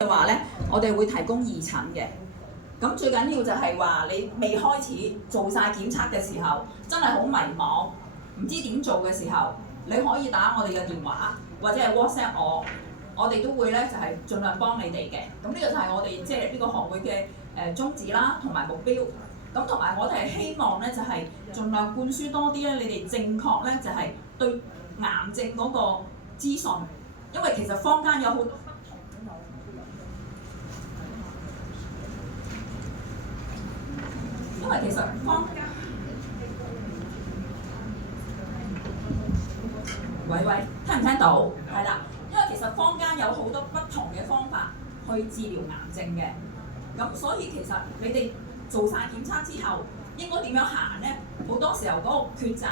嘅話咧，我哋會提供義診嘅。咁最緊要就係話你未開始做晒檢測嘅時候，真係好迷茫，唔知點做嘅時候，你可以打我哋嘅電話或者係 WhatsApp 我哋都會咧就係盡量幫你哋嘅。咁呢個就係我哋即係呢個學會嘅宗旨啦，同埋目標。咁同埋我哋係希望咧就係盡量灌輸多啲咧，你哋正確咧就係對癌症嗰個資訊，因為其實坊間有好多。因為其實坊間，喂，聽唔聽到？係啦，因為其實坊間有好多不同嘅方法去治療癌症嘅，咁所以其實你哋做晒檢測之後，應該點樣行咧？好多時候嗰個抉擇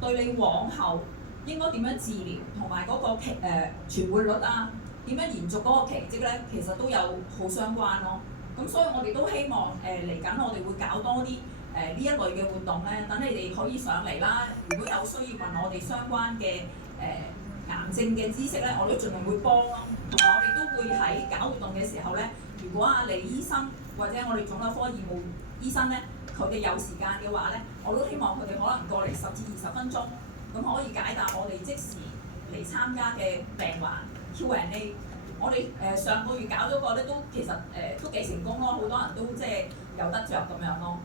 對你往後應該點樣治療，同埋嗰個存活率啊，點樣延續嗰個奇蹟咧，其實都有好相關咯。咁所以我哋都希望嚟緊我哋會搞多啲呢一類嘅活動咧，等你哋可以上嚟啦。如果有需要問我哋相關嘅癌症嘅知識咧，我都盡量會幫咯。同埋我哋都會喺搞活動嘅時候咧，如果李醫生或者我哋腫瘤科義務醫生咧，佢哋有時間嘅話咧，我都希望佢哋可能過嚟10至20分鐘，咁可以解答我哋即時嚟參加嘅病患 Q&A。我哋上個月搞咗個咧，都其實都幾成功咯，好多人都即係有得着咁樣咯。